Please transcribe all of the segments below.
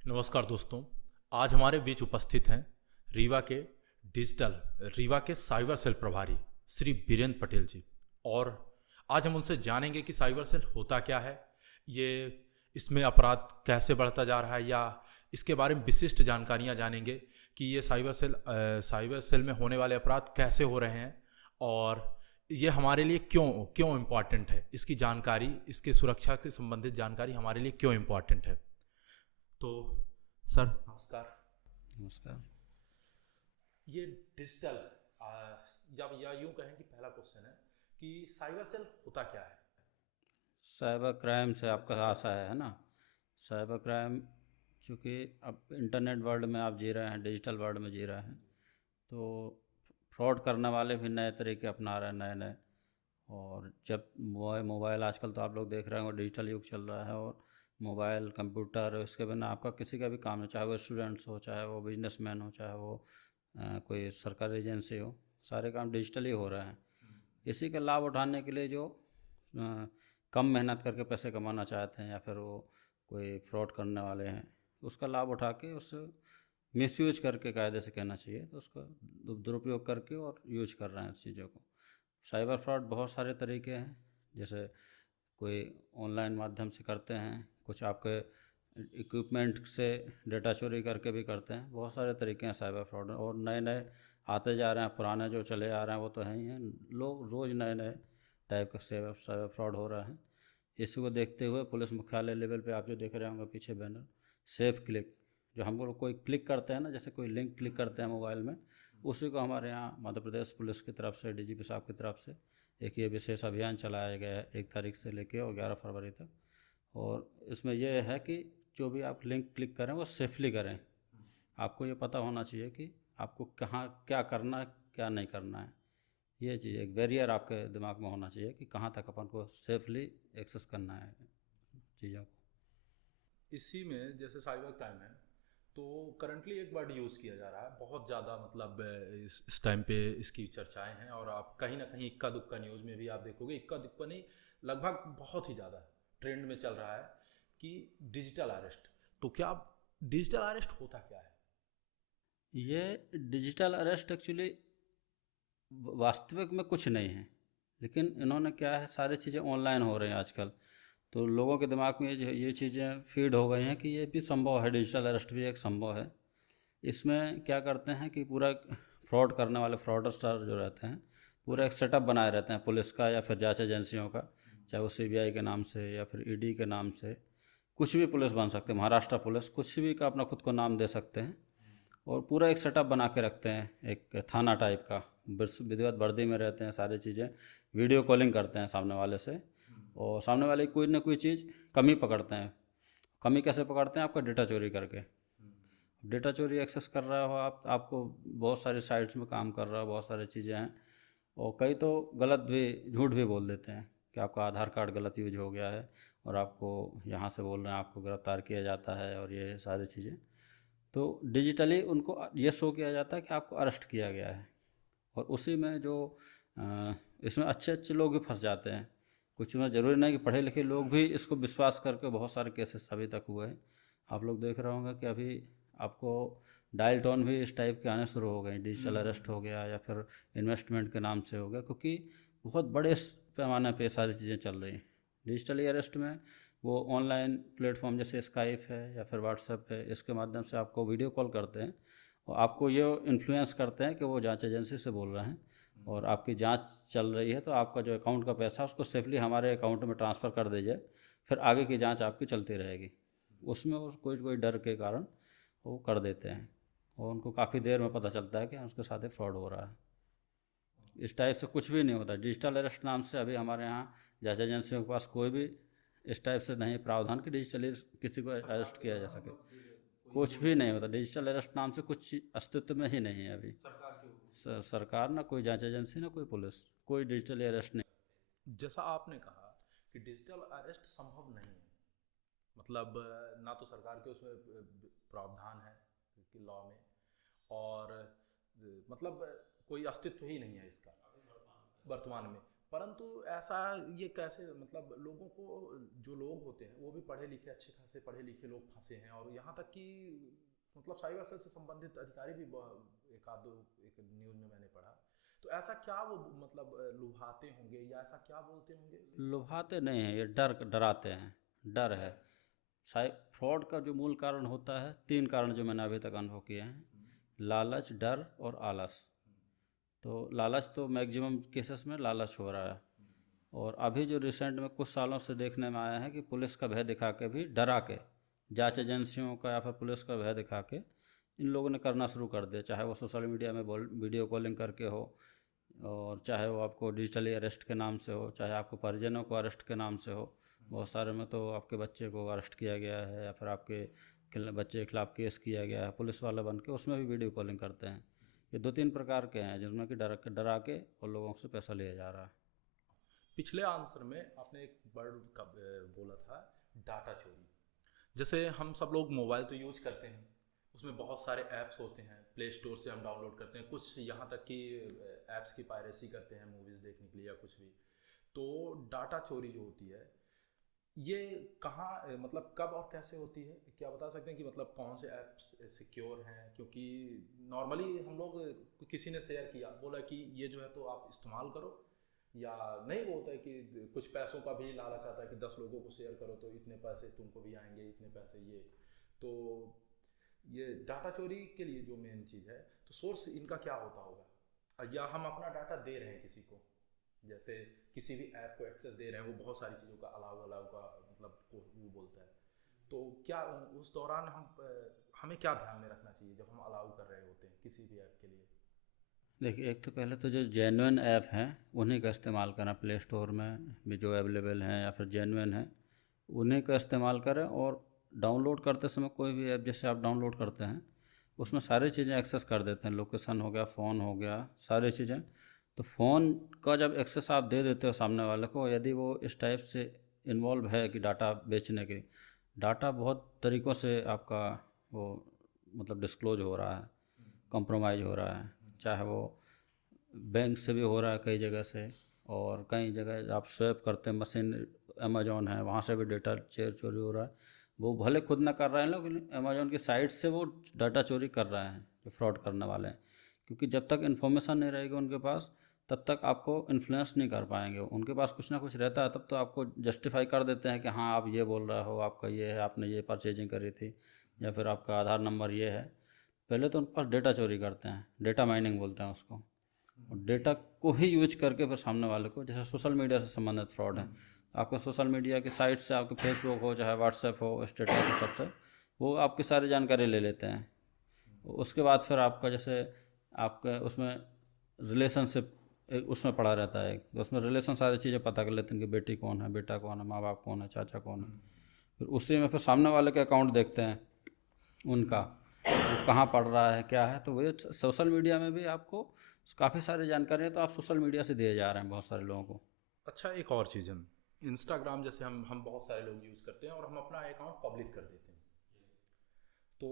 नमस्कार दोस्तों। आज हमारे बीच उपस्थित हैं रीवा के रीवा के साइबर सेल प्रभारी श्री बीरेंद्र पटेल जी। और आज हम उनसे जानेंगे कि साइबर सेल होता क्या है, ये इसमें अपराध कैसे बढ़ता जा रहा है, या इसके बारे में विशिष्ट जानकारियां जानेंगे कि ये साइबर सेल में होने वाले अपराध कैसे हो रहे हैं और ये हमारे लिए क्यों क्यों इम्पॉर्टेंट है। इसकी जानकारी, इसके सुरक्षा से संबंधित जानकारी हमारे लिए क्यों इम्पॉर्टेंट है। तो सर नमस्कार। नमस्कार। ये डिजिटल या यूं कहें कि पहला क्वेश्चन है कि साइबर सेल होता क्या है। साइबर क्राइम से आपका आशा है ना। साइबर क्राइम चूँकि अब इंटरनेट वर्ल्ड में आप जी रहे हैं, डिजिटल वर्ल्ड में जी रहे हैं, तो फ्रॉड करने वाले भी नए तरीके अपना रहे हैं, नए नए। और जब मोबाइल आजकल तो आप लोग देख रहे होंगे, डिजिटल युग चल रहा है और मोबाइल कंप्यूटर इसके बिना आपका किसी का भी काम नहीं, चाहे वो स्टूडेंट्स हो, चाहे वो बिजनेसमैन हो, चाहे वो कोई सरकारी एजेंसी हो, सारे काम डिजिटल ही हो रहे हैं। इसी का लाभ उठाने के लिए जो अ, कम मेहनत करके पैसे कमाना चाहते हैं या फिर वो कोई फ्रॉड करने वाले हैं, उसका लाभ उठा के उससे मिसयूज करके, कायदे से कहना चाहिए, तो उसका दुरुपयोग करके और यूज कर रहे हैं इस चीज़ों को। साइबर फ्रॉड बहुत सारे तरीके हैं, जैसे कोई ऑनलाइन माध्यम से करते हैं, कुछ आपके इक्विपमेंट से डेटा चोरी करके भी करते हैं। बहुत सारे तरीके हैं साइबर फ्रॉड, और नए नए आते जा रहे हैं, पुराने जो चले आ रहे हैं वो तो हैं ही हैं। लोग रोज़ नए नए टाइप का साइबर फ्रॉड हो रहा है। इसी को देखते हुए पुलिस मुख्यालय लेवल पे आप जो देख रहे होंगे पीछे बैनर, सेफ क्लिक, जो हम लोग कोई क्लिक करते हैं ना, जैसे कोई लिंक क्लिक करते हैं मोबाइल में, उसी को हमारे यहाँ मध्य प्रदेश पुलिस की तरफ से, डीजीपी साहब की तरफ से एक ये विशेष अभियान चलाया गया है 1 तारीख से लेके और 11 फरवरी तक। और इसमें यह है कि जो भी आप लिंक क्लिक करें वो सेफली करें। आपको ये पता होना चाहिए कि आपको कहाँ क्या करना है, क्या नहीं करना है। ये चीज़ एक बैरियर आपके दिमाग में होना चाहिए कि कहाँ तक अपन को सेफली एक्सेस करना है चीज़ों को। इसी में जैसे साइबर क्राइम है, तो करंटली एक वर्ड यूज़ किया जा रहा है बहुत ज़्यादा, मतलब इस टाइम पे इसकी चर्चाएं हैं। और आप कहीं ना कहीं इक्का दुक्का न्यूज़ में भी आप देखोगे, इक्का दुक्का नहीं, लगभग बहुत ही ज़्यादा ट्रेंड में चल रहा है कि डिजिटल अरेस्ट। तो क्या डिजिटल अरेस्ट होता क्या है। ये डिजिटल अरेस्ट एक्चुअली वास्तविक में कुछ नहीं है, लेकिन इन्होंने क्या है, सारी चीज़ें ऑनलाइन हो रही हैं आजकल, तो लोगों के दिमाग में ये चीज़ें फीड हो गई हैं कि ये भी संभव है, डिजिटल अरेस्ट भी एक संभव है। इसमें क्या करते हैं कि पूरा फ्रॉड करने वाले फ्रॉडस्टर जो रहते हैं, पूरा एक सेटअप बनाए रहते हैं पुलिस का या फिर जांच एजेंसियों का, चाहे वो सीबीआई के नाम से या फिर ईडी के नाम से, कुछ भी पुलिस बन सकते हैं, महाराष्ट्र पुलिस, कुछ भी का अपना खुद को नाम दे सकते हैं। और पूरा एक सेटअप बना के रखते हैं, एक थाना टाइप का, विधिवत वर्दी में रहते हैं, सारी चीज़ें, वीडियो कॉलिंग करते हैं सामने वाले से, और सामने वाले की कोई ना कोई चीज़ कमी पकड़ते हैं। कमी कैसे पकड़ते हैं? आपका डेटा चोरी करके। डेटा चोरी एक्सेस कर रहा हो आप, आपको बहुत सारी साइट्स में काम कर रहा हो, बहुत सारी चीज़ें हैं, और कई तो गलत भी, झूठ भी बोल देते हैं कि आपका आधार कार्ड गलत यूज हो गया है और आपको यहाँ से बोल रहे हैं आपको गिरफ्तार किया जाता है, और ये सारी चीज़ें। तो डिजिटली उनको ये शो किया जाता है कि आपको अरेस्ट किया गया है। और उसी में जो इसमें अच्छे अच्छे लोग भी फंस जाते हैं। कुछ में ज़रूरी नहीं कि पढ़े लिखे लोग भी इसको विश्वास करके, बहुत सारे केसेस अभी तक हुए हैं। आप लोग देख रहे होंगे कि अभी आपको डायल टोन भी इस टाइप के आने शुरू हो गए, डिजिटल अरेस्ट हो गया या फिर इन्वेस्टमेंट के नाम से हो गया, क्योंकि बहुत बड़े पैमाने पे सारी चीज़ें चल रही हैं। डिजिटली अरेस्ट में वो ऑनलाइन प्लेटफॉर्म जैसे स्काइप है या फिर व्हाट्सएप है, इसके माध्यम से आपको वीडियो कॉल करते हैं और आपको ये इन्फ्लुएंस करते हैं कि वो जांच एजेंसी से बोल रहे हैं और आपकी जांच चल रही है, तो आपका जो अकाउंट का पैसा है उसको सेफली हमारे अकाउंट में ट्रांसफ़र कर दीजिए, फिर आगे की जांच आपकी चलती रहेगी। उसमें वो कोई कोई डर के कारण वो कर देते हैं और उनको काफ़ी देर में पता चलता है कि उसके साथ ही फ्रॉड हो रहा है। इस टाइप से कुछ भी नहीं होता। डिजिटल अरेस्ट नाम से अभी हमारे यहाँ जांच एजेंसियों के पास कोई भी इस टाइप से नहीं प्रावधान कि डिजिटली किसी को सरकार अरेस्ट के किया जा ऊपर सके। कोई कुछ भी रूल नहीं होता। डिजिटल अरेस्ट नाम से कुछ अस्तित्व में ही नहीं है अभी। सरकार के ऊपर। सरकार ना कोई जांच एजेंसी ना कोई पुलिस, कोई डिजिटली अरेस्ट नहीं। जैसा आपने कहा कि डिजिटल अरेस्ट संभव नहीं है, मतलब ना तो सरकार के उसमें प्रावधान है कि लॉ में, और मतलब कोई अस्तित्व ही नहीं है इसका वर्तमान में। परंतु ऐसा ये कैसे, मतलब लोगों को, जो लोग होते हैं वो भी पढ़े लिखे, अच्छे खासे पढ़े लिखे लोग फंसे हैं, और यहाँ तक कि मतलब साइबर सेल से संबंधित अधिकारी भी एक आध दो, एक न्यूज़ में मैंने पढ़ा। तो ऐसा क्या वो मतलब लुभाते होंगे, या ऐसा क्या बोलते होंगे? लुभाते नहीं हैं, ये डराते हैं, डर है। फ्रॉड का जो मूल कारण होता है, 3 कारण जो मैंने अभी तक अनुभव किए हैं: लालच, डर और आलस। तो लालच तो मैक्सिमम केसेस में लालच हो रहा है। और अभी जो रिसेंट में कुछ सालों से देखने में आया है कि पुलिस का भय दिखा के भी, डरा के, जांच एजेंसियों का या फिर पुलिस का भय दिखा के इन लोगों ने करना शुरू कर दिया। चाहे वो सोशल मीडिया में वीडियो कॉलिंग करके हो, और चाहे वो आपको डिजिटली अरेस्ट के नाम से हो, चाहे आपको परिजनों को अरेस्ट के नाम से हो। बहुत सारे में तो आपके बच्चे को अरेस्ट किया गया है, या फिर आपके बच्चे के खिलाफ केस किया गया है, पुलिस वाले बन के उसमें भी वीडियो कॉलिंग करते हैं। ये 2-3 प्रकार के हैं जिसमें कि डरा के और लोगों से पैसा लिया जा रहा है। पिछले आंसर में आपने एक वर्ड का बोला था, डाटा चोरी। जैसे हम सब लोग मोबाइल तो यूज करते हैं, उसमें बहुत सारे ऐप्स होते हैं, प्ले स्टोर से हम डाउनलोड करते हैं, कुछ यहाँ तक कि ऐप्स की पायरेसी करते हैं मूवीज़ देखने के लिए या कुछ भी। तो डाटा चोरी जो होती है, ये कहाँ, मतलब कब और कैसे होती है? क्या बता सकते हैं कि मतलब कौन से ऐप्स सिक्योर हैं? क्योंकि नॉर्मली हम लोग, किसी ने शेयर किया, बोला कि ये जो है तो आप इस्तेमाल करो, या नहीं, वो होता है कि कुछ पैसों का भी लालच आता है कि 10 लोगों को शेयर करो तो इतने पैसे तुमको भी आएंगे, इतने पैसे ये। तो ये डाटा चोरी के लिए जो मेन चीज़ है, तो सोर्स इनका क्या होता होगा? या हम अपना डाटा दे रहे हैं किसी को, जैसे किसी भी ऐप को एक्सेस दे रहे हैं, वो बहुत सारी चीज़ों का अलाउ अलाउ का मतलब को वो बोलता है। तो क्या उस दौरान हमें क्या ध्यान में रखना चाहिए जब हम अलाउ कर रहे होते हैं किसी भी ऐप के लिए? देखिए, एक तो पहले तो जो जेन्युइन ऐप हैं उन्हीं का इस्तेमाल करना, प्ले स्टोर में भी जो अवेलेबल हैं या फिर जेन्युइन हैं उन्हीं का इस्तेमाल करें। और डाउनलोड करते समय कोई भी ऐप जैसे आप डाउनलोड करते हैं, उसमें सारी चीज़ें एक्सेस कर देते हैं, लोकेशन हो गया, फ़ोन हो गया, सारी चीज़ें। तो फ़ोन का जब एक्सेस आप दे देते हो सामने वाले को, यदि वो इस टाइप से इन्वॉल्व है कि डाटा बेचने के, डाटा बहुत तरीक़ों से आपका वो मतलब डिस्क्लोज हो रहा है, कॉम्प्रोमाइज़ हो रहा है। चाहे वो बैंक से भी हो रहा है कई जगह से, और कई जगह आप स्वैप करते हैं मशीन, अमेजोन है वहाँ से भी डेटा चोरी हो रहा है। वो भले खुद ना कर रहे हैं लोग, लेकिन अमेजोन की साइट से वो डाटा चोरी कर रहे हैं जो फ्रॉड करने वाले हैं। क्योंकि जब तक इन्फॉर्मेशन नहीं रहेगी उनके पास, तब तक आपको इन्फ्लुएंस नहीं कर पाएंगे। उनके पास कुछ ना कुछ रहता है, तब तो आपको जस्टिफाई कर देते हैं कि हाँ आप ये बोल रहे हो, आपका ये है, आपने ये परचेजिंग करी थी, या फिर आपका आधार नंबर ये है। पहले तो उनके पास डेटा चोरी करते हैं, डेटा माइनिंग बोलते हैं उसको। और डेटा को ही यूज करके फिर सामने वाले को, जैसे सोशल मीडिया से संबंधित फ्रॉड है, आपको सोशल मीडिया की साइट से, आपके फेसबुक हो चाहे व्हाट्सएप हो, स्टेटस हो, सबसे वो आपकी सारी जानकारी ले लेते हैं। उसके बाद फिर आपका जैसे आपके उसमें रिलेशनशिप उसमें पड़ा रहता है, तो उसमें रिलेशन सारी चीज़ें पता कर लेते हैं कि बेटी कौन है, बेटा कौन है, माँ बाप कौन है, चाचा कौन है। फिर उसी में फिर सामने वाले के अकाउंट देखते हैं उनका, वो कहाँ पढ़ रहा है, क्या है। तो वो सोशल मीडिया में भी आपको काफ़ी सारी जानकारी है, तो आप सोशल मीडिया से दिए जा रहे हैं बहुत सारे लोगों को। अच्छा, एक और चीज़ है, इंस्टाग्राम जैसे हम बहुत सारे लोग यूज़ करते हैं और हम अपना अकाउंट पब्लिक कर देते हैं। तो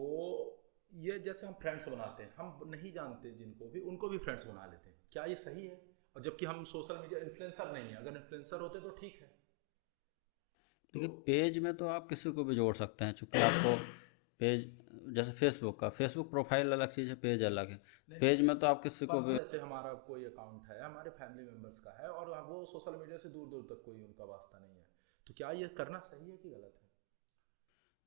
ये जैसे हम फ्रेंड्स बनाते हैं, हम नहीं जानते जिनको भी, उनको भी फ्रेंड्स बना लेते हैं, क्या ये सही है? और जबकि हम सोशल मीडिया इन्फ्लुएंसर नहीं है, अगर इन्फ्लुएंसर होते तो ठीक है। तो देखिए, पेज में तो आप किसी को भी जोड़ सकते हैं, चूँकि आपको पेज, जैसे फेसबुक का, फेसबुक प्रोफाइल अलग चीज़ है, पेज अलग है। नहीं, पेज में तो आप किसी को भी, जैसे हमारा कोई अकाउंट है, हमारे फैमिली मेम्बर्स का है, और वो सोशल मीडिया से दूर दूर तक कोई उनका वास्ता नहीं है, तो क्या ये करना सही है कि गलत है?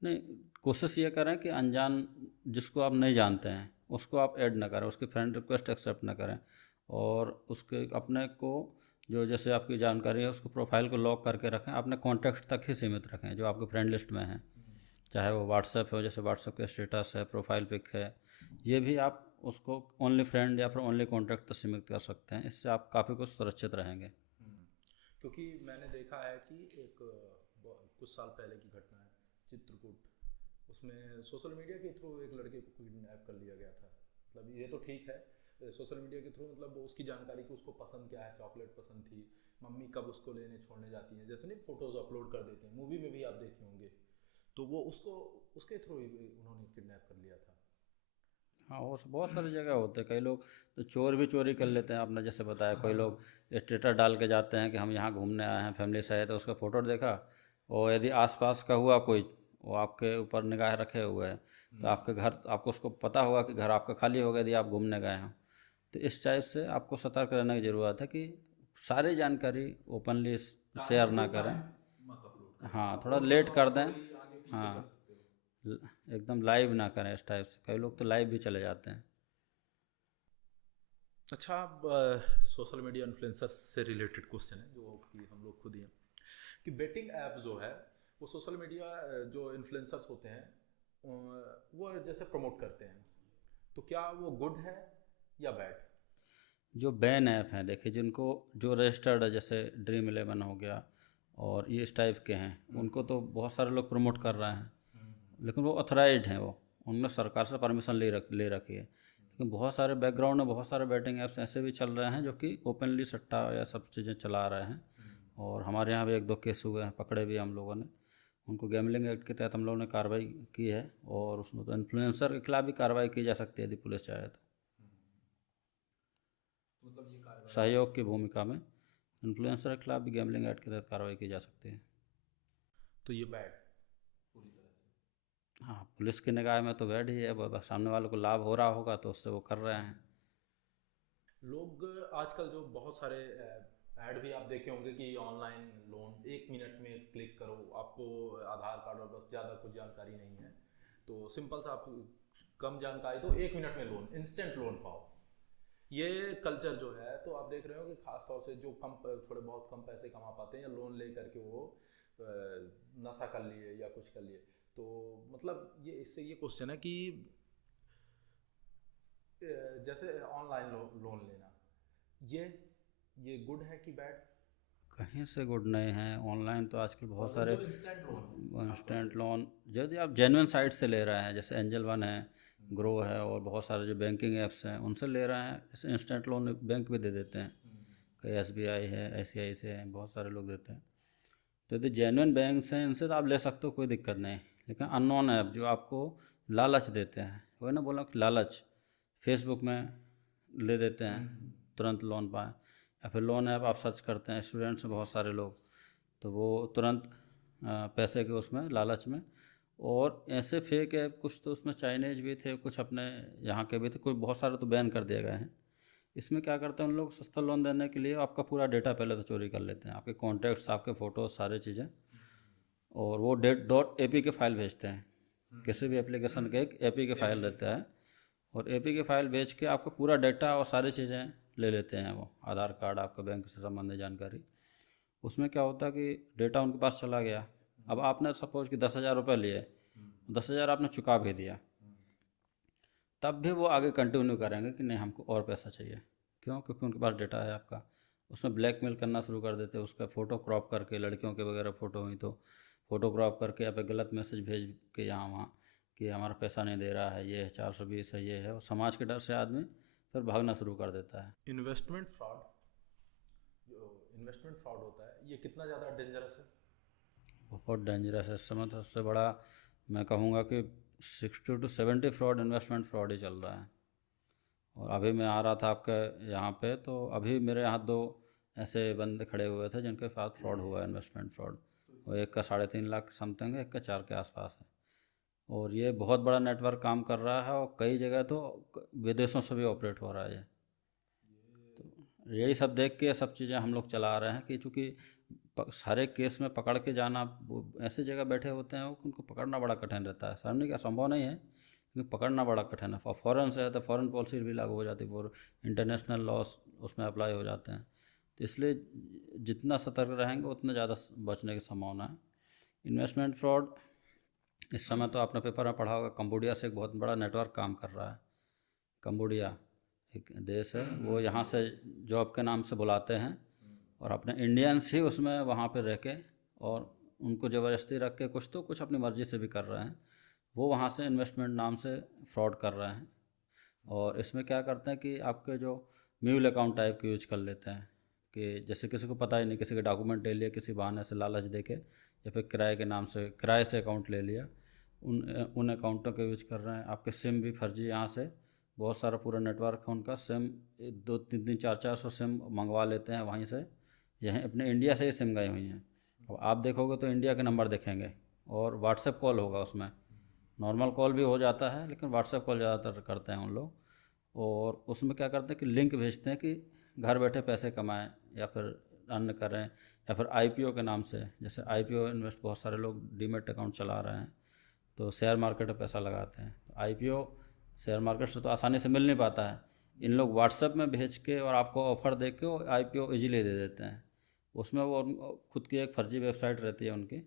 नहीं, कोशिश ये करें कि अनजान, जिसको आप नहीं जानते हैं उसको आप ऐड ना करें, उसकी फ्रेंड रिक्वेस्ट एक्सेप्ट ना करें। और उसके अपने को, जो जैसे आपकी जानकारी है, उसको प्रोफाइल को लॉक करके रखें, अपने कॉन्टैक्ट तक ही सीमित रखें जो आपके फ्रेंड लिस्ट में हैं। चाहे वो व्हाट्सएप हो, जैसे व्हाट्सएप का स्टेटस है, प्रोफाइल पिक है, ये भी आप उसको ओनली फ्रेंड या फिर ओनली कॉन्टैक्ट तक सीमित कर सकते हैं। इससे आप काफ़ी कुछ सुरक्षित रहेंगे। क्योंकि मैंने देखा है कि एक कुछ साल पहले की घटना है, चित्रकूट, उसमें सोशल मीडिया के थ्रू एक लड़के को किडनैप कर लिया गया था। मतलब ये तो ठीक है, सोशल मीडिया के थ्रू, मतलब वो उसकी जानकारी कि उसको पसंद क्या है, चॉकलेट पसंद थी, मम्मी कब उसको लेने छोड़ने जाती हैं, जैसे नहीं फ़ोटोज़ अपलोड कर देते हैं, मूवी में भी आप देखे होंगे। तो वो उसको उसके थ्रू ही उन्होंने किडनैप कर लिया था। हाँ, वो बहुत सारी जगह होते हैं। कई लोग तो चोर भी चोरी कर लेते हैं, आपने जैसे बताया। कोई लोग स्टेटस डाल के जाते हैं कि हम यहाँ घूमने आए हैं फैमिली से, तो उसका फ़ोटो देखा, और यदि आसपास का हुआ कोई, वो आपके ऊपर निगाह रखे हुए है, तो आपके घर, आपको उसको पता होगा कि घर आपका खाली होगा यदि आप घूमने गए हैं। तो इस टाइप से आपको सतर्क रहने की ज़रूरत है कि सारी जानकारी ओपनली शेयर ना करें। मत अपलोड करें। हाँ, थोड़ा अपलोड लेट करो कर आप दें। थोड़ी आगे पीछे कर हाँ, सकते हो। एकदम लाइव ना करें इस टाइप से। कई लोग तो लाइव भी चले जाते हैं। अच्छा, अब सोशल मीडिया इन्फ्लुएंसर से रिलेटेड क्वेश्चन है जो कि हम लोग खुद ही हैं, कि बेटिंग ऐप जो है वो सोशल मीडिया जो इन्फ्लुएंसर्स होते हैं वो जैसे प्रमोट करते हैं, तो क्या वो गुड है या बैड? जो बैन ऐप हैं, देखिए, जिनको जो रजिस्टर्ड है, जैसे ड्रीम इलेवन हो गया और ये इस टाइप के हैं, उनको तो बहुत सारे लोग प्रमोट कर रहे हैं, लेकिन वो ऑथराइज्ड हैं, वो उनने सरकार से परमिशन ले रखी है। लेकिन बहुत सारे बैकग्राउंड में बहुत सारे बैटिंग ऐप्स ऐसे भी चल रहे हैं जो कि ओपनली सट्टा या सब चीज़ें चला रहे हैं। और हमारे यहाँ भी एक दो केस हुए हैं, पकड़े भी हम लोगों ने उनको। गैमलिंग एक्ट के तहत हम लोगों ने कार्रवाई की है, और उसमें तो इन्फ्लुएंसर के खिलाफ भी कार्रवाई की जा सकती है यदि पुलिस चाहे तो। मतलब ये कार्रवाई सहयोग की भूमिका में इन्फ्लुएंसर के खिलाफ भी गैमलिंग एक्ट के तहत कार्रवाई की जा सकती है। तो ये बैड पूरी तरह से। हाँ, पुलिस की निगाह में तो बैड ही है। बस सामने वाले को लाभ हो रहा होगा तो उससे वो कर रहे हैं। लोग आजकल जो बहुत सारे ऐड भी आप देखे होंगे कि ऑनलाइन लोन 1 मिनट में क्लिक करो, आपको आधार कार्ड और बस, ज़्यादा कुछ जानकारी नहीं है तो सिंपल सा आप कम जानकारी दो, 1 मिनट में लोन, इंस्टेंट लोन पाओ। ये कल्चर जो है, तो आप देख रहे हो कि खास तौर से जो कम, थोड़े बहुत कम पैसे कमा पाते हैं या लोन ले करके वो नशा कर लिए या कुछ कर लिए, तो मतलब ये इससे ये क्वेश्चन है कि जैसे ऑनलाइन लोन लेना, ये ये गुड है कि बैड? कहीं से गुड नहीं है। ऑनलाइन तो आजकल बहुत और सारे जो इंस्टेंट लोन है खासतौर इंस्टेंट से। लोन, यदि आप जेन्युइन साइट से ले रहे हैं, जैसे एंजल वन है, ग्रो है, और बहुत सारे जो बैंकिंग ऐप्स हैं उनसे ले रहे हैं, जैसे इंस्टेंट लोन बैंक भी दे देते हैं। कई SBI है, ICICI से हैं, बहुत सारे लोग देते हैं। तो यदि जेन्युइन बैंक हैं इनसे तो आप ले सकते हो, कोई दिक्कत नहीं। लेकिन अननोन ऐप जो आपको लालच देते हैं, वही ना बोला कि लालच, फेसबुक में ले देते हैं तुरंत लोन पाएँ, या फिर लोन ऐप आप सर्च करते हैं, स्टूडेंट्स हैं बहुत सारे लोग, तो वो तुरंत पैसे के उसमें लालच में। और ऐसे फेक ऐप कुछ तो उसमें चाइनीज़ भी थे, कुछ अपने यहाँ के भी थे, कोई बहुत सारे तो बैन कर दिए गए हैं। इसमें क्या करते हैं उन लोग, सस्ता लोन देने के लिए आपका पूरा डेटा पहले तो चोरी कर लेते हैं, आपके कॉन्टैक्ट्स, आपके फ़ोटोज़, सारी चीज़ें। और वो .AP के फ़ाइल भेजते हैं। किसी भी एप्लीकेशन के एक APK फ़ाइल रहता है, और APK फ़ाइल भेज के आपका पूरा डाटा और सारी चीज़ें ले लेते हैं वो, आधार कार्ड, आपका बैंक से संबंधित जानकारी। उसमें क्या होता है कि डेटा उनके पास चला गया। अब आपने सपोज कि 10,000 रुपये लिए, 10,000 आपने चुका भी दिया, तब भी वो आगे कंटिन्यू करेंगे कि नहीं हमको और पैसा चाहिए। क्यों? क्योंकि उनके पास डेटा है आपका। उसमें ब्लैकमेल करना शुरू कर देते हैं, उसका फ़ोटो क्रॉप करके, लड़कियों के वगैरह फ़ोटो हुई तो फ़ोटो क्रॉप करके या फिर गलत मैसेज भेज के यहाँ वहाँ कि हमारा पैसा नहीं दे रहा है, ये है 420 है, ये है। और समाज के डर से आदमी फिर भागना शुरू कर देता है। इन्वेस्टमेंट फ्रॉड, जो इन्वेस्टमेंट फ्रॉड होता है, ये कितना ज़्यादा डेंजरस है? बहुत डेंजरस है। इस समय तो सबसे बड़ा मैं कहूँगा कि 60 to 70 फ्रॉड, इन्वेस्टमेंट फ्रॉड ही चल रहा है। और अभी मैं आ रहा था आपके यहाँ पे, तो अभी मेरे यहाँ दो ऐसे बंदे खड़े हुए थे जिनके साथ फ्रॉड हुआ है, इन्वेस्टमेंट फ्रॉड। और एक का 3.5 लाख समथिंग है, एक का 4 के आसपास है। और ये बहुत बड़ा नेटवर्क काम कर रहा है, और कई जगह तो विदेशों से भी ऑपरेट हो रहा है ये। तो यही सब देख के सब चीज़ें हम लोग चला रहे हैं कि चूँकि सारे केस में पकड़ के जाना, वो ऐसी जगह बैठे होते हैं वो, उनको पकड़ना बड़ा कठिन रहता है। सामने का संभव नहीं है, लेकिन पकड़ना बड़ा कठिन है। और फ़ॉरेन से है तो फ़ॉरेन पॉलिसी भी लागू हो जाती है, और इंटरनेशनल लॉस उसमें अप्लाई हो जाते हैं। तो इसलिए जितना सतर्क रहेंगे उतना ज़्यादा बचने की संभावना है। इन्वेस्टमेंट फ्रॉड, इस समय तो आपने पेपर में पढ़ा होगा, कंबोडिया से एक बहुत बड़ा नेटवर्क काम कर रहा है। कंबोडिया एक देश है, वो यहाँ से जॉब के नाम से बुलाते हैं, और अपने इंडियंस ही उसमें वहाँ पे रह के, और उनको ज़बरदस्ती रख के कुछ तो कुछ अपनी मर्ज़ी से भी कर रहे हैं। वो वहाँ से इन्वेस्टमेंट नाम से फ्रॉड कर रहे हैं। और इसमें क्या करते हैं कि आपके जो म्यूल अकाउंट टाइप के यूज कर लेते हैं, कि जैसे किसी को पता ही नहीं, किसी के डॉक्यूमेंट ले लिए किसी बहाने से लालच दे के, या फिर किराए के नाम से किराए से अकाउंट ले लिया, उन अकाउंटों का यूज कर रहे हैं। आपके सिम भी फर्जी यहाँ से बहुत सारा पूरा नेटवर्क है उनका। सिम 2-3 400 सिम मंगवा लेते हैं वहीं से, यहीं अपने इंडिया से ही सिम गई हुई हैं। अब आप देखोगे तो इंडिया के नंबर दिखेंगे, और व्हाट्सएप कॉल होगा उसमें। नॉर्मल कॉल भी हो जाता है लेकिन व्हाट्सएप कॉल ज़्यादातर करते हैं उन लोग। और उसमें क्या करते हैं कि लिंक भेजते हैं कि घर बैठे पैसे कमाएं या फिर अर्न करें, या फिर आईपीओ के नाम से, जैसे आईपीओ इन्वेस्ट बहुत सारे लोग डीमैट अकाउंट चला रहे हैं तो शेयर मार्केट में पैसा लगाते हैं। तो आईपीओ शेयर मार्केट से तो आसानी से मिल नहीं पाता है, इन लोग व्हाट्सएप में भेज के और आपको ऑफ़र दे के आईपीओ इजीली दे देते हैं। उसमें वो खुद की एक फर्जी वेबसाइट रहती है उनकी,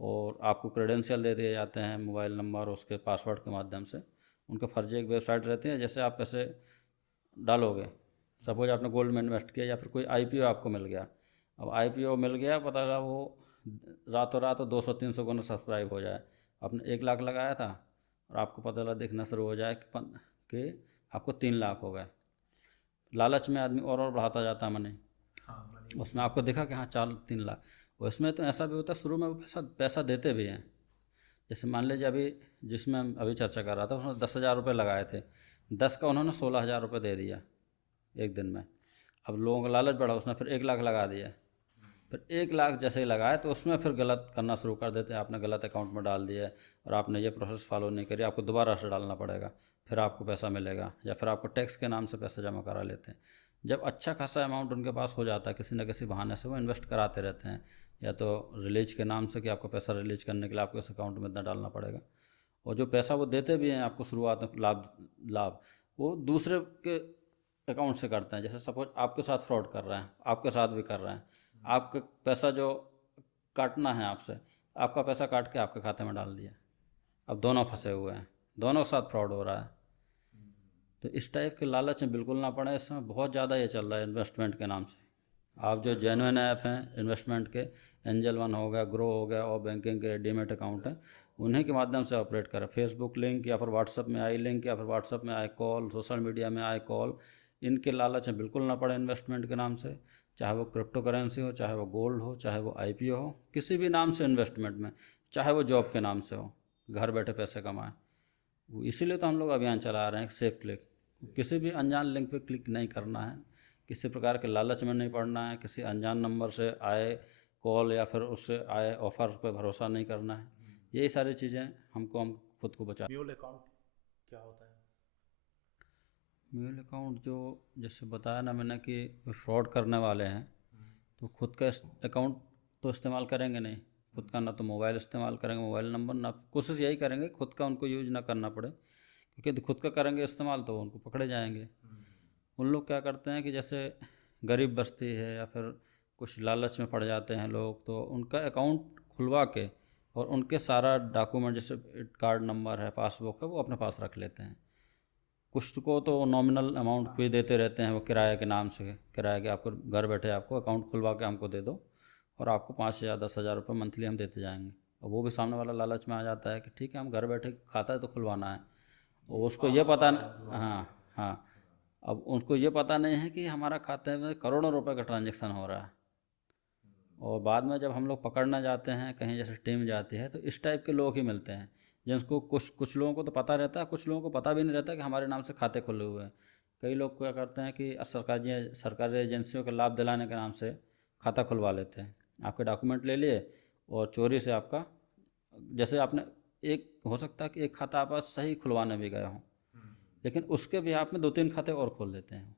और आपको क्रेडेंशियल दे दिए जाते हैं, मोबाइल नंबर उसके पासवर्ड के माध्यम से। उनका फर्जी एक वेबसाइट रहती है, जैसे आप पैसे डालोगे, सपोज आपने गोल्ड में इन्वेस्ट किया या फिर कोई आईपीओ आपको मिल गया। अब आईपीओ मिल गया, पता लगा वो रातों रात 200-300 गुना सब्सक्राइब हो जाए। आपने 1 लाख लगाया था और आपको पता लगा दिखना शुरू हो जाए कि आपको 3 लाख हो गए। लालच में आदमी और बढ़ाता जाता है मनी। उसमें आपको दिखा कि हाँ 3 लाख। उसमें तो ऐसा भी होता है, शुरू में वो पैसा देते भी हैं। जैसे मान लीजिए अभी जिसमें अभी चर्चा कर रहा था, उसने 10,000 रुपये लगाए थे, 10 का उन्होंने 16,000 रुपये दे दिया एक दिन में। अब लोगों का लालच बढ़ा, उसने फिर 1 लाख लगा दिया। फिर 1 लाख जैसे ही लगाए तो उसमें फिर गलत करना शुरू कर देते हैं, आपने गलत अकाउंट में डाल दिया और आपने ये प्रोसेस फॉलो नहीं करी, आपको दोबारा से डालना पड़ेगा, फिर आपको पैसा मिलेगा। या फिर आपको टैक्स के नाम से पैसा जमा करा लेते हैं। जब अच्छा खासा अमाउंट उनके पास हो जाता है, किसी न किसी बहाने से वो इन्वेस्ट कराते रहते हैं, या तो रिलीज के नाम से कि आपको पैसा रिलीज करने के लिए आपको इस अकाउंट में इतना डालना पड़ेगा। और जो पैसा वो देते भी हैं आपको शुरुआत में लाभ लाभ वो दूसरे के अकाउंट से करते हैं। जैसे सपोज आपके साथ फ्रॉड कर रहे हैं, आपके साथ भी कर रहे हैं, आपका पैसा जो काटना है आपसे, आपका पैसा काट के आपके खाते में डाल दिया। अब दोनों फंसे हुए हैं, दोनों के साथ फ्रॉड हो रहा है। तो इस टाइप के लालच में बिल्कुल ना पड़े। इस समय बहुत ज़्यादा ये चल रहा है इन्वेस्टमेंट के नाम से। आप जो जेन्युइन ऐप हैं इन्वेस्टमेंट के, एंजल वन हो गया, ग्रो हो गया, और बैंकिंग के डीमैट अकाउंट हैं, उन्हीं के माध्यम से ऑपरेट करें। फेसबुक लिंक या फिर व्हाट्सअप में आई लिंक या फिर व्हाट्सअप में आए कॉल, सोशल मीडिया में आए कॉल, इनके लालच में बिल्कुल ना पड़े इन्वेस्टमेंट के नाम से। चाहे वो क्रिप्टो करेंसी हो, चाहे वो गोल्ड हो, चाहे वो आईपीओ हो, किसी भी नाम से इन्वेस्टमेंट में, चाहे वो जॉब के नाम से हो, घर बैठे पैसे कमाएं। इसीलिए तो हम लोग अभियान चला रहे हैं सेफ क्लिक। किसी भी अनजान लिंक पे क्लिक नहीं करना है, किसी प्रकार के लालच में नहीं पड़ना है, किसी अनजान नंबर से आए कॉल या फिर उससे आए ऑफ़र पे भरोसा नहीं करना है। यही सारी चीज़ें हम खुद को बचा। म्यूल अकाउंट क्या होता है? म्यूल अकाउंट जो जैसे बताया ना मैंने कि फ्रॉड करने वाले हैं, तो खुद का अकाउंट तो इस्तेमाल करेंगे नहीं। खुद का ना तो मोबाइल इस्तेमाल करेंगे, मोबाइल नंबर ना, कोशिश यही करेंगे खुद का उनको यूज ना करना पड़े, क्योंकि खुद का करेंगे इस्तेमाल तो उनको पकड़े जाएंगे। उन लोग क्या करते हैं कि जैसे गरीब बस्ती है या फिर कुछ लालच में पड़ जाते हैं लोग, तो उनका अकाउंट खुलवा के और उनके सारा डॉक्यूमेंट जैसे कार्ड नंबर है, पासबुक है, वो अपने पास रख लेते हैं। कुछ को तो नॉमिनल अमाउंट भी देते रहते हैं, वो किराए के नाम से, किराए के आपको घर बैठे आपको अकाउंट खुलवा के हमको दे दो और आपको 5,000-10,000 रुपये मंथली हम देते जाएंगे। और वो भी सामने वाला लालच में आ जाता है कि ठीक है हम घर बैठे, खाता है तो खुलवाना है। और उसको ये पता हाँ हाँ, अब उनको ये पता नहीं है कि हमारा खाते में करोड़ों रुपए का ट्रांजैक्शन हो रहा है। और बाद में जब हम लोग पकड़ना जाते हैं कहीं, जैसे टीम जाती है, तो इस टाइप के लोग ही मिलते हैं जिनको कुछ लोगों को तो पता रहता है, कुछ लोगों को पता भी नहीं रहता कि हमारे नाम से खाते खुले हुए हैं। कई लोग क्या करते हैं कि सरकारी एजेंसियों के लाभ दिलाने के नाम से खाता खुलवा लेते हैं, आपके डॉक्यूमेंट ले लिए और चोरी से आपका, जैसे आपने एक हो सकता है कि एक खाता आप सही खुलवाने भी गए हों, लेकिन उसके भी आप में 2-3 खाते और खोल देते हैं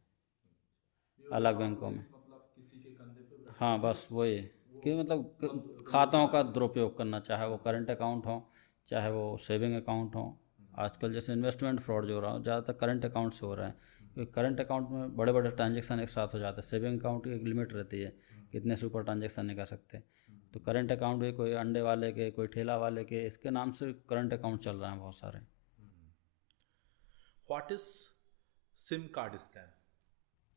अलग बैंकों में। हाँ बस वही कि मतलब खातों का दुरुपयोग करना, चाहे वो करंट अकाउंट हो, चाहे वो सेविंग अकाउंट हो। आजकल जैसे इन्वेस्टमेंट फ्रॉड जो हो रहा है ज़्यादातर करंट अकाउंट से हो रहा है, क्योंकि करंट अकाउंट में बड़े बड़े ट्रांजेक्शन एक साथ हो जाते हैं। सेविंग अकाउंट की एक लिमिट रहती है, कितने से ऊपर ट्रांजेक्शन नहीं कर सकते। तो करंट अकाउंट भी कोई अंडे वाले के, कोई ठेला वाले के, इसके नाम से करंट अकाउंट चल रहे हैं बहुत सारे। What is SIM card scam?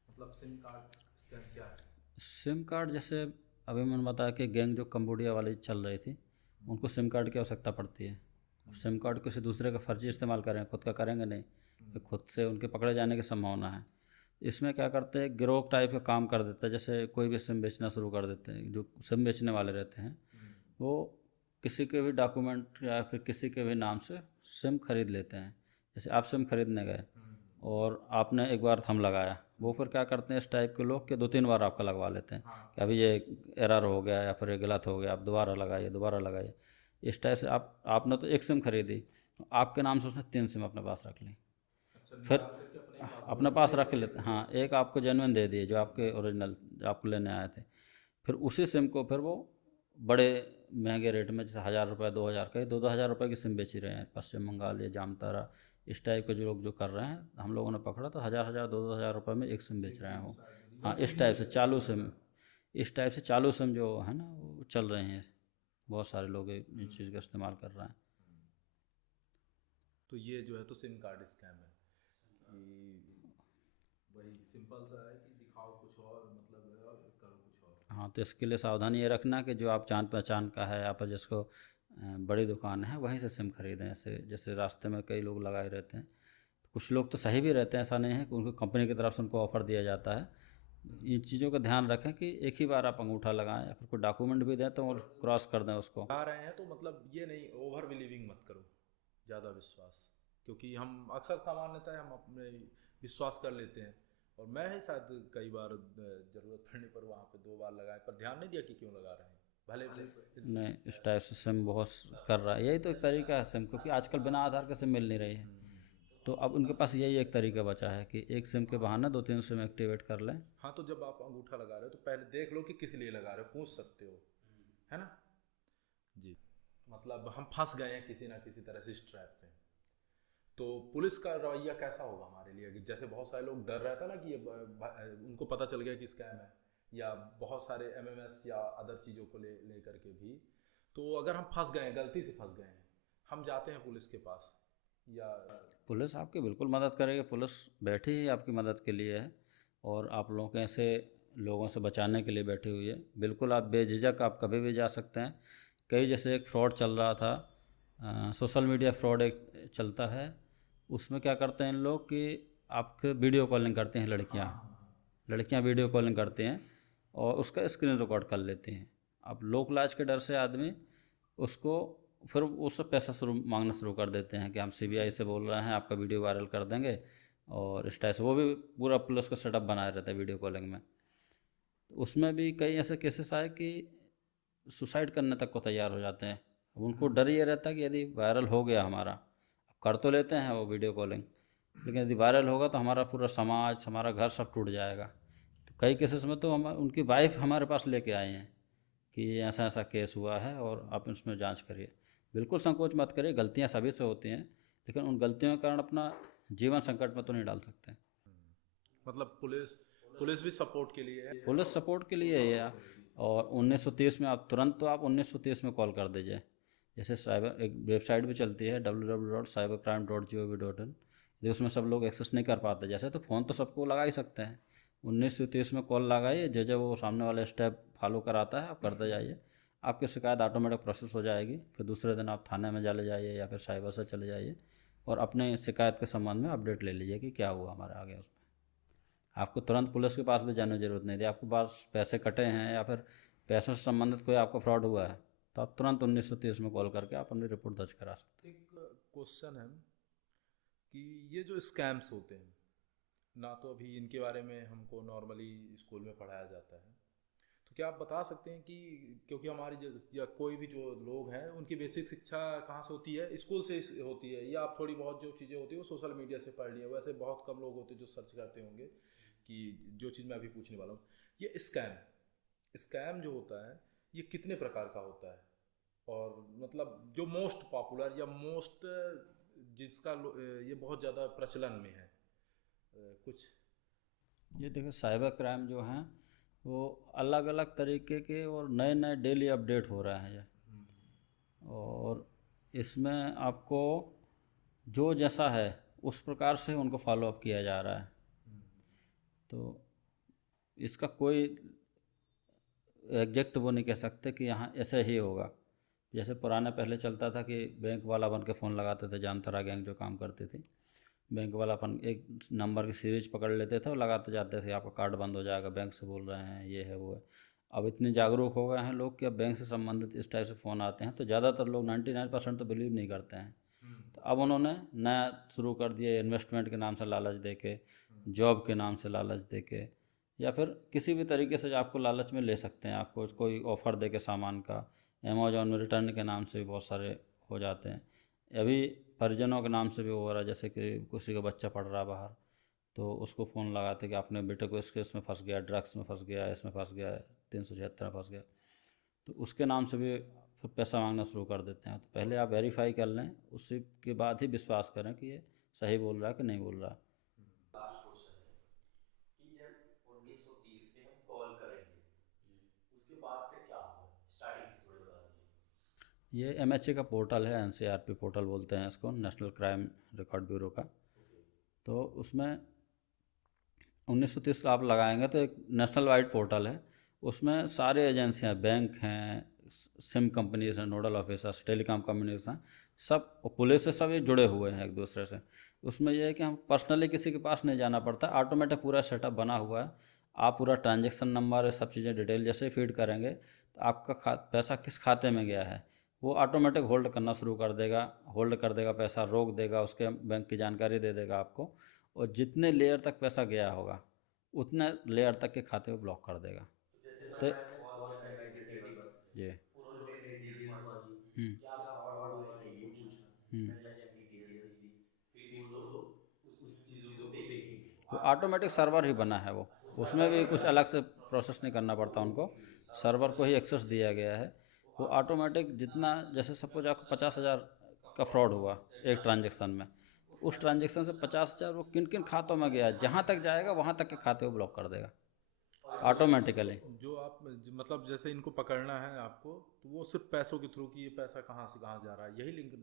मतलब सिम कार्ड स्कैम क्या है? सिम कार्ड जैसे अभी मैंने बताया कि गैंग जो कंबोडिया वाली चल रही थी, उनको सिम कार्ड की आवश्यकता पड़ती है। सिम कार्ड किसी दूसरे का फर्जी इस्तेमाल करें, खुद का करेंगे नहीं, तो खुद से उनके पकड़े जाने की संभावना है। इसमें क्या करते हैं, गिरोह टाइप का काम कर देता है। जैसे कोई भी सिम बेचना शुरू कर देते हैं, जो सिम बेचने वाले रहते हैं वो किसी के भी डॉक्यूमेंट या फिर किसी के भी नाम से सिम खरीद लेते हैं। जैसे आप सिम खरीदने गए, और आपने एक बार थंब लगाया, वो फिर क्या करते हैं इस टाइप के लोग कि 2-3 बार आपका लगवा लेते हैं कि अभी ये एरर हो गया या फिर ये गलत हो गया, आप दोबारा लगाइए। इस टाइप से आपने तो एक सिम खरीदी, आपके नाम से उसने 3 सिम अपने पास रख ली, फिर अपने पास रख लेते। हाँ, एक आपको जेन्युइन दे दिए जो आपके ओरिजिनल जो आपको लेने आए थे, फिर उसी सिम को फिर वो बड़े महंगे रेट में, जैसे 1000 रुपये 2000 का, 2-2 हज़ार रुपये की सिम बेच ही रहे हैं। पश्चिम बंगाल या जामतारा इस टाइप के जो लोग जो कर रहे हैं, हम लोगों ने पकड़ा तो 1000 1000 2-2 हज़ार रुपये में एक सिम बेच रहे हैं वो। हाँ, इस टाइप से चालू सिम, इस टाइप से चालू सिम जो है ना वो चल रहे हैं, बहुत सारे लोग इस चीज़ का इस्तेमाल कर रहे हैं। तो ये जो है तो सिम कार्ड स्कैम है कि वही सिंपल सा है कि दिखाओ कुछ और, मतलब करो कुछ और। हाँ, तो इसके लिए सावधानी ये रखना कि जो आप जान पहचान का है, या फिर जिसको बड़ी दुकान है वहीं से सिम खरीदें। ऐसे जैसे रास्ते में कई लोग लगाए रहते हैं, कुछ लोग तो सही भी रहते हैं, ऐसा नहीं है कि उनको कंपनी की तरफ से उनको ऑफ़र दिया जाता है। इन चीज़ों का ध्यान रखें कि एक ही बार आप अंगूठा लगाएं, या फिर कोई डॉक्यूमेंट भी दें तो वो क्रॉस कर दें उसको। आ रहे हैं तो मतलब ये नहीं, ओवर बिलीविंग मत करो, ज़्यादा विश्वास, क्योंकि हम अक्सर सामान्यतः हम अपने विश्वास कर लेते हैं। और मैं ही शायद कई बार ज़रूरत पड़ने पर वहाँ पे 2 बार लगाए, पर ध्यान नहीं दिया कि क्यों लगा रहे हैं, भले नहीं, इस टाइप से सिम बहुत कर रहा है, यही तो एक तरीका है सिम, क्योंकि आजकल बिना आधार के सिम मिल नहीं रही है। तो अब उनके पास यही एक तरीका बचा है कि एक सिम के बहाने 2-3 सिम एक्टिवेट कर लें। हाँ, तो जब आप अंगूठा लगा रहे हो तो पहले देख लो कि किस लिए लगा रहे हो, पूछ सकते हो, है ना जी। मतलब हम फंस गए हैं किसी ना किसी तरह से इस ट्रैप में, तो पुलिस का रवैया कैसा होगा हमारे लिए? कि जैसे बहुत सारे लोग डर रहता ना कि ये उनको पता चल गया कि स्कैम है, या बहुत सारे एमएमएस या अदर चीज़ों को ले करके भी, तो अगर हम फंस गए हैं, गलती से फंस गए हैं, हम जाते हैं पुलिस के पास, या पुलिस आपकी बिल्कुल मदद करेगी, पुलिस बैठी ही आपकी मदद के लिए है, और आप लोगों के ऐसे लोगों से बचाने के लिए बैठी हुई है। बिल्कुल आप बेझिझक आप कभी भी जा सकते हैं। कई जैसे एक फ्रॉड चल रहा था, सोशल मीडिया फ्रॉड एक चलता है, उसमें क्या करते हैं इन लोग कि आपके वीडियो कॉलिंग करते हैं लड़कियां, लड़कियां वीडियो कॉलिंग करती हैं और उसका स्क्रीन रिकॉर्ड कर लेती हैं। अब लोक लाज के डर से आदमी उसको फिर उससे पैसा शुरू मांगना शुरू कर देते हैं कि हम सीबीआई से बोल रहे हैं, आपका वीडियो वायरल कर देंगे, और इस टाइप से वो भी पूरा पुलिस का सेटअप बनाया रहता है वीडियो कॉलिंग में। उसमें भी कई ऐसे केसेस आए कि सुसाइड करने तक को तैयार हो जाते हैं। अब उनको डर ये रहता है कि यदि वायरल हो गया हमारा, अब कर तो लेते हैं वो वीडियो कॉलिंग, लेकिन यदि वायरल होगा तो हमारा पूरा समाज, हमारा घर सब टूट जाएगा। तो कई केसेस में तो हम उनकी वाइफ हमारे पास लेके आए हैं कि ऐसा ऐसा केस हुआ है और आप इसमें जांच करिए। बिल्कुल संकोच मत करिए, गलतियां सभी से होती हैं, लेकिन उन गलतियों के कारण अपना जीवन संकट में तो नहीं डाल सकते। मतलब पुलिस पुलिस भी सपोर्ट के लिए है। पुलिस सपोर्ट के लिए है। और 1930 में आप तुरंत, तो आप 1930 में कॉल कर दीजिए। जैसे साइबर एक वेबसाइट भी चलती है www.cybercrime.gov.in, जो उसमें सब लोग एक्सेस नहीं कर पाते, जैसे तो फ़ोन तो सबको लगा ही सकते हैं। 1930 में कॉल लगाइए, जो वो सामने वाला स्टेप फॉलो कराता है आप करते जाइए, आपकी शिकायत ऑटोमेटिक प्रोसेस हो जाएगी। फिर दूसरे दिन आप थाने में चले जाइए या फिर साइबर से चले जाइए और अपने शिकायत के संबंध में अपडेट ले लीजिए कि क्या हुआ हमारे आगे उसमें। आपको तुरंत पुलिस के पास भी जाने की ज़रूरत नहीं थी। आपके पास पैसे कटे हैं या फिर पैसों से संबंधित कोई आपका फ्रॉड हुआ है, तो आप तुरंत 1930 में कॉल करके आप अपनी रिपोर्ट दर्ज करा सकते हैं। एक क्वेश्चन है कि ये जो स्कैम्स होते हैं ना, तो अभी इनके बारे में हमको नॉर्मली स्कूल में पढ़ाया जाता है, तो क्या आप बता सकते हैं कि क्योंकि हमारी या कोई भी जो लोग हैं उनकी बेसिक शिक्षा कहाँ से होती है? स्कूल से होती है, या आप थोड़ी बहुत जो चीज़ें होती है वो सोशल मीडिया से पढ़ ली है? वैसे बहुत कम लोग होते हैं जो सर्च करते होंगे कि जो चीज़ मैं अभी पूछने वाला हूँ, ये स्कैम स्कैम जो होता है ये कितने प्रकार का होता है? और मतलब जो मोस्ट पॉपुलर या मोस्ट जिसका ये बहुत ज़्यादा प्रचलन में है, कुछ ये देखिए, साइबर क्राइम जो हैं वो अलग अलग तरीके के और नए नए डेली अपडेट हो रहे हैं ये, और इसमें आपको जो जैसा है उस प्रकार से उनको फॉलोअप किया जा रहा है। तो इसका कोई एग्जैक्ट वो नहीं कह सकते कि यहाँ ऐसे ही होगा। जैसे पुराने पहले चलता था कि बैंक वाला बन के फ़ोन लगाते थे, जामतारा गैंग जो काम करती थी, बैंक वाला अपन एक नंबर की सीरीज पकड़ लेते थे और लगाते जाते थे आपका कार्ड बंद हो जाएगा, बैंक से बोल रहे हैं, ये है वो है। अब इतने जागरूक हो गए हैं लोग कि अब बैंक से संबंधित इस टाइप से फ़ोन आते हैं तो ज़्यादातर लोग 99% तो बिलीव नहीं करते हैं। तो अब उन्होंने नया शुरू कर दिया, इन्वेस्टमेंट के नाम से लालच दे के, जॉब के नाम से लालच दे के, या फिर किसी भी तरीके से आपको लालच में ले सकते हैं। आपको कोई ऑफ़र दे के सामान का, अमेज़ॉन में रिटर्न के नाम से भी बहुत सारे हो जाते हैं। अभी परिजनों के नाम से भी हो रहा है, जैसे कि किसी का बच्चा पढ़ रहा है बाहर, तो उसको फ़ोन लगाते कि आपने बेटे को इस केस में फंस गया, ड्रग्स में फंस गया, इसमें फंस गया, 376 में फंस गया, तो उसके नाम से भी फिर पैसा मांगना शुरू कर देते हैं। तो पहले आप वेरीफाई कर लें, उसी के बाद ही विश्वास करें कि ये सही बोल रहा है कि नहीं बोल रहा है। लास्ट क्वेश्चन है कि जब 1930 पे हम कॉल करेंगे उसके बाद से क्या होगा, स्टार्टिंग से थोड़ी बता दीजिए। ये MHA का पोर्टल है, NCRP पोर्टल बोलते हैं इसको, नेशनल क्राइम रिकॉर्ड ब्यूरो का। तो उसमें 1930 आप लगाएंगे तो एक नेशनल वाइड पोर्टल है, उसमें सारे एजेंसियां, बैंक हैं, सिम कंपनीज हैं, नोडल ऑफिसर्स, टेलीकॉम कंपनीज हैं, सब, और पुलिस से सब ये जुड़े हुए हैं एक दूसरे से। उसमें यह है कि हम पर्सनली किसी के पास नहीं जाना पड़ता, ऑटोमेटिक पूरा सेटअप बना हुआ है। आप पूरा ट्रांजेक्शन नंबर, ये सब चीज़ें डिटेल जैसे ही फीड करेंगे तो आपका पैसा किस खाते में गया है वो ऑटोमेटिक होल्ड करना शुरू कर देगा, होल्ड कर देगा, पैसा रोक देगा, उसके बैंक की जानकारी दे देगा आपको, और जितने लेयर तक पैसा गया होगा उतने लेयर तक के खाते को ब्लॉक कर देगा। जैसे तो मैंने कॉल करी 1930 पर, जी। उन्होंने मेरी डिटेल्स मांगी, हम्म क्या फ्रॉड हुआ है ये पूछा, हम्म मैंने अपनी डिटेल्स दी, फिर वो लोग उस चीज़ों को देखेंगे। वो ऑटोमेटिक सर्वर ही बना है वो, उसमें भी कुछ अलग से प्रोसेस नहीं करना पड़ता उनको, सर्वर को ही एक्सेस दिया गया है। वो ऑटोमेटिक जितना, जैसे सपोज आपको 50,000 का फ्रॉड हुआ एक ट्रांजेक्शन में, तो उस ट्रांजेक्शन से 50,000 वो किन किन खातों में गया, जहाँ तक जाएगा वहाँ तक के खाते को ब्लॉक कर देगा ऑटोमेटिकली। जो आप मतलब जैसे इनको पकड़ना है आपको, तो वो सिर्फ पैसों के थ्रू कि ये पैसा कहाँ से कहाँ जा रहा है, यही लिंक।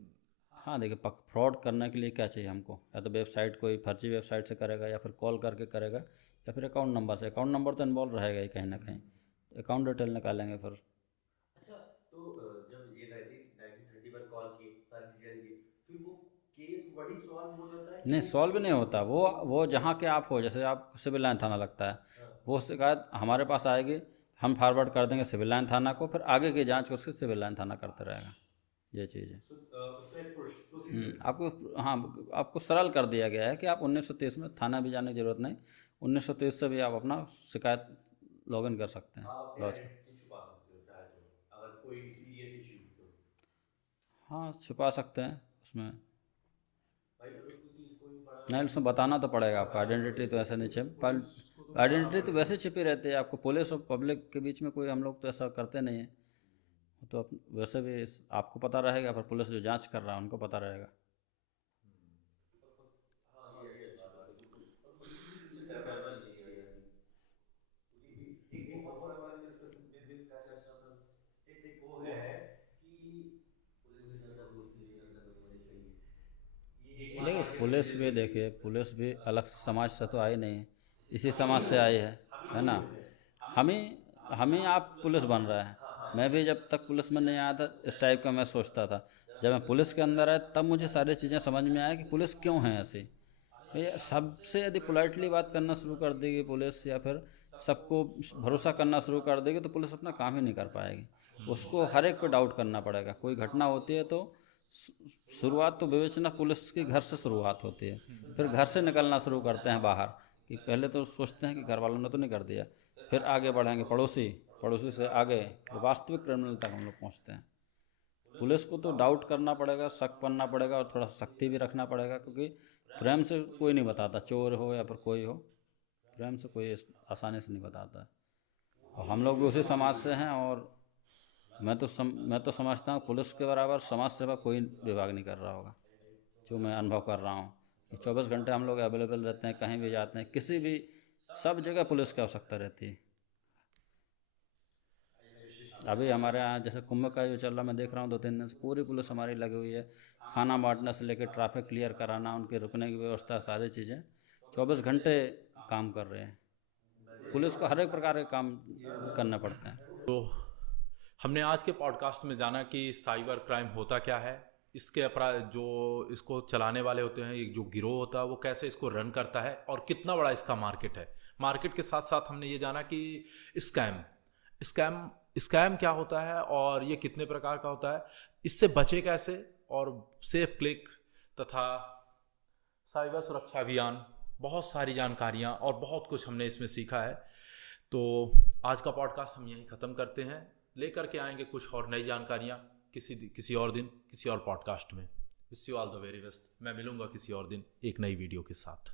हाँ देखिए, फ्रॉड करने के लिए क्या चाहिए हमको, या तो वेबसाइट, कोई फर्जी वेबसाइट से करेगा, या फिर कॉल करके करेगा, या फिर अकाउंट नंबर से। अकाउंट नंबर तो इन्वॉल्व रहेगा ही कहीं ना कहीं, तो अकाउंट डिटेल निकालेंगे फिर। अच्छा, तो जब ये 1930 पर कॉल किए, सारी डिटेल दी, फिर वो केस वही सॉल्व हो जाता है नहीं, कि वो सॉल्व नहीं होता वो जहाँ के आप हो, जैसे आप सिविल लाइन थाना लगता है, हाँ, वो शिकायत हमारे पास आएगी, हम फॉरवर्ड कर देंगे सिविल लाइन थाना को, फिर आगे की जांच उसके सिविल लाइन थाना करते रहेगा। ये चीज़ है। उसका एक प्रोसीजर। आपको, हाँ, आपको सरल कर दिया गया है कि आप 1930 में थाना भी जाने की जरूरत नहीं, 1930 से भी आप अपना शिकायत लॉगिन कर सकते हैं, आप अपनी लॉज कर। आइडेंटिटी छुपा सकते हो चाहे तो, अगर कोई सीरियस इशू तो। हाँ, छुपा सकते हैं उसमें। भाई अगर किसी कोई बड़ा नहीं, उसमें बताना तो पड़ेगा आपका आइडेंटिटी, तो ऐसे नहीं छिप, आइडेंटिटी तो वैसे छिपी रहती है, आपको पुलिस और पब्लिक के बीच में कोई, हम लोग तो ऐसा करते नहीं हैं, तो वैसे भी आपको पता रहेगा, पर पुलिस जो जांच कर रहा है उनको पता रहेगा। हाँ ये अच्छी बात है बिल्कुल, और पुलिस भी इसे करना ही चाहिए यार, क्योंकि एक बहुत बड़ा मिसकंसेप्शन एक वो है कि पुलिस के साथ दोस्ती नहीं करना तुम्हारी सही है, ये एक देखिए, बात पुलिस भी, देखिए पुलिस भी अलग समाज से तो आई नहीं है, इसी समाज से आई है ना। हम ही आप पुलिस बन रहा है। मैं भी जब तक पुलिस में नहीं आया था इस टाइप का मैं सोचता था, जब मैं पुलिस के अंदर आया तब मुझे सारी चीज़ें समझ में आया कि पुलिस क्यों है ऐसी। ये सबसे यदि पोलाइटली बात करना शुरू कर देगी पुलिस, या फिर सबको भरोसा करना शुरू कर देगी, तो पुलिस अपना काम ही नहीं कर पाएगी। उसको हर एक पे डाउट करना पड़ेगा। कोई घटना होती है तो शुरुआत तो विवेचना पुलिस की घर से शुरुआत होती है, फिर घर से निकलना शुरू करते हैं बाहर, कि पहले तो सोचते हैं कि घर वालों ने तो नहीं कर दिया, फिर आगे बढ़ेंगे पड़ोसी, पड़ोसी से आगे, फिर वास्तविक क्रिमिनल तक हम लोग पहुँचते हैं। पुलिस को तो डाउट करना पड़ेगा, शक करना पड़ेगा, और थोड़ा सख्ती भी रखना पड़ेगा, क्योंकि प्रेम से कोई नहीं बताता, चोर हो या फिर कोई हो, प्रेम से कोई आसानी से नहीं बताता है। और हम लोग भी उसी समाज से हैं, और मैं तो समझता हूँ पुलिस के बराबर समाज सेवा कोई विभाग नहीं कर रहा होगा, जो मैं अनुभव कर रहा हूँ कि 24 घंटे हम लोग अवेलेबल रहते हैं, कहीं भी जाते हैं, किसी भी, सब जगह पुलिस की आवश्यकता रहती है। अभी हमारे यहाँ जैसे कुंभ का जो चल रहा, मैं देख रहा हूँ 2-3 दिन से पूरी पुलिस हमारी लगी हुई है, खाना बांटने से लेकर ट्रैफिक क्लियर कराना, उनके रुकने की व्यवस्था, सारी चीज़ें 24 घंटे काम कर रहे हैं। पुलिस को हर एक प्रकार के काम करने पड़ते हैं। तो हमने आज के पॉडकास्ट में जाना कि साइबर क्राइम होता क्या है, इसके अपराध जो इसको चलाने वाले होते हैं, एक जो गिरोह होता है वो कैसे इसको रन करता है, और कितना बड़ा इसका मार्केट है। मार्केट के साथ साथ हमने ये जाना कि स्कैम स्कैम क्या होता है और ये कितने प्रकार का होता है, इससे बचे कैसे, और सेफ क्लिक, तथा साइबर सुरक्षा अभियान, बहुत सारी जानकारियाँ और बहुत कुछ हमने इसमें सीखा है। तो आज का पॉडकास्ट हम यहीं ख़त्म करते हैं, लेकर के आएंगे कुछ और नई जानकारियाँ किसी और दिन, किसी और पॉडकास्ट में। Wish you all the very best. मैं मिलूँगा किसी और दिन एक नई वीडियो के साथ।